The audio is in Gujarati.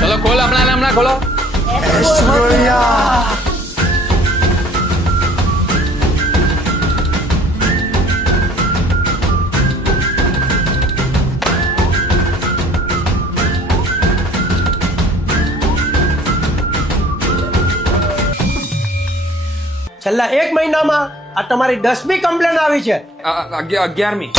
ચલો ખોલ હમણાં ખોલો. છેલ્લા 1 મહિનામાં આ તમારી 10મી કમ્પ્લેન આવી છે. 11મી.